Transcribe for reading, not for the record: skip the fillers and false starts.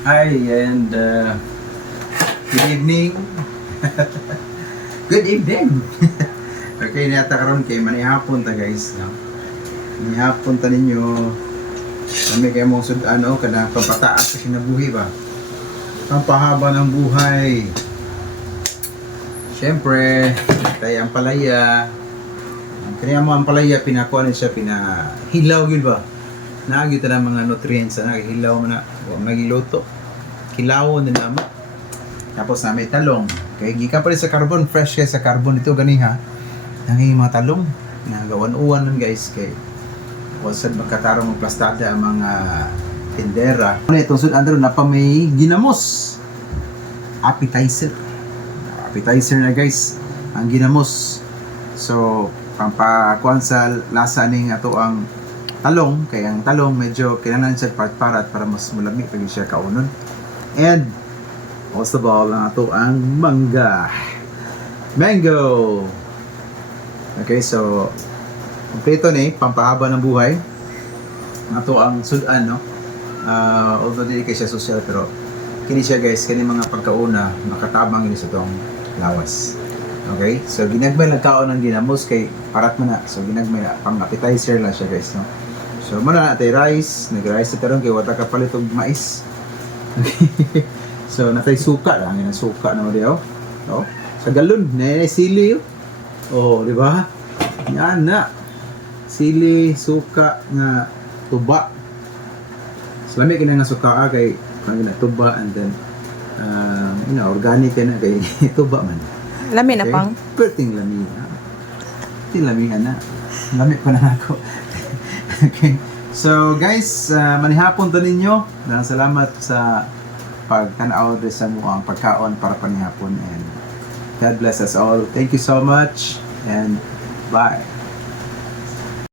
Hi, and good evening. Good evening. Okay, niyata karon kay manihapon ta guys. No? Manihapon ta ninyo. Kami kayo mong ano, kada pampataas sa kinabuhi ba? Pampahaba ng buhay. Siyempre, kaya ang palaya. Kaya mo ang palaya, pinakuha siya, pinahilaw yun ba? Naagyo ta ng mga nutrients na hilaw mo na. Huwag nagiluto. Kilawon din naman. Tapos na may talong. Kaya gikan pa rin sa carbon. Fresh kaya sa carbon. Ito ganiha. Nanging mga talong. Nagawan-uwan nun guys. Kaya wasad magkatarong ng plastada ang mga tindera. Itong sud andro na pa may ginamos. Appetizer. Appetizer na guys. Ang ginamos. So, pampakuan sa lasa ning ato ang talong. Kaya ang talong medyo kailangan siya parat para mas malamig pag siya kaunon. And most of all, ang ato ang mangga. Mango! Okay, so kompleto ni, pampahaba ng buhay. Ang ato ang sudan, no? Although hindi kaya siya social, pero kini siya guys, kani mga pagkauna, makatabang ini sa itong lawas. Okay, so ginagmay lang kaon ng ginamos kay parat mo na. So ginagmay na, pang appetizer lang siya guys, no? So muna natin rice, nag-rice na karon kay wata ka palit og mais. So natay suka lang, yung suka na mo diyo. Oh, sa galon, sili. Oh, di ba? Yan na. Sili, suka nga tuba. So lami kina nga suka kay kang tuba, and then organic na kay tuba man. Lami na pang. Perting lami. Perting lami na. Lami pa na ako. Okay. So guys, manihapon to ninyo. Salamat sa pagtanaw sa mga pagkaon para panihapon, and God bless us all. Thank you so much, and bye.